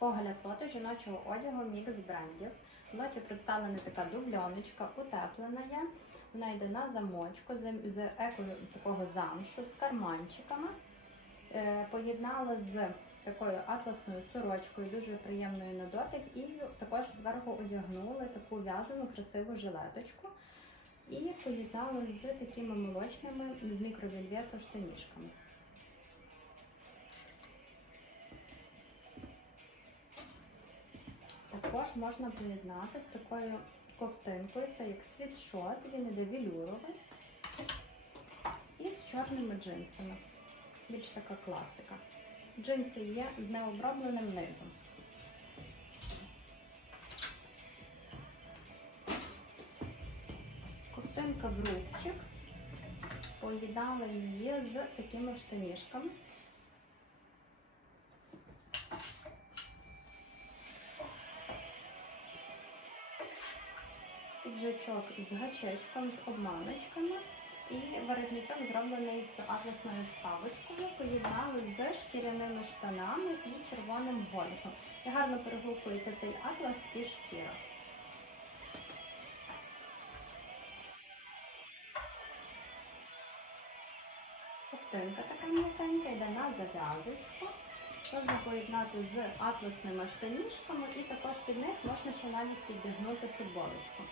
Огляд лоту жіночого одягу мікс брендів. В лоті представлена така дубльоночка, утеплена є. Вона йде на замочку з, еко такого замшу, з карманчиками. Е, поєднала з такою атласною сорочкою, дуже приємною на дотик, і також зверху одягнули таку в'язану красиву жилеточку. І поєднали з такими молочними з мікровельвету штанішками. Також можна поєднати з такою ковтинкою, це як світшот, він іде велюровий. І з чорними джинсами. Більш така класика. Джинси є з необробленим низом. Ковтинка в рубчик. Поїдала її з такими штанішками. Піджачок з гачечком, з обманочками і воротничок зроблений з атласною вставочкою, поєднали з шкіряними штанами і червоним гольфом. І гарно перегукується цей атлас і шкіра. Ковтинка така м'якенька, йде на зав'язочку. Можна поєднати з атласними штанішками і також під низ можна ще навіть підігнути футболочку.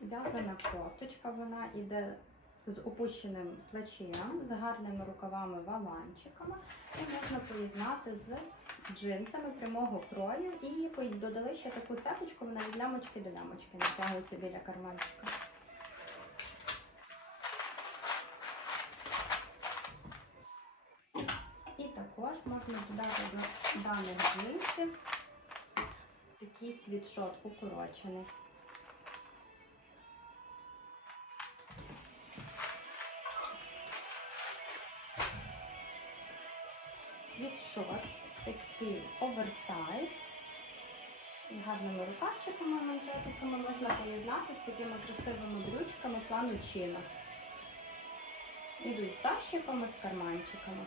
В'язана кофточка, вона йде з опущеним плечем, з гарними рукавами валанчиками. І можна поєднати з джинсами прямого крою і додали ще таку цепочку, вона від лямочки до лямочки натягується біля карманчика. І також можна додати до даних джинсів такий світшот укорочений. світшот, такий оверсайз. Гарними рукавчиками манжетиками можна поєднати з такими красивими брючками плану чина. Ідуть з з карманчиками.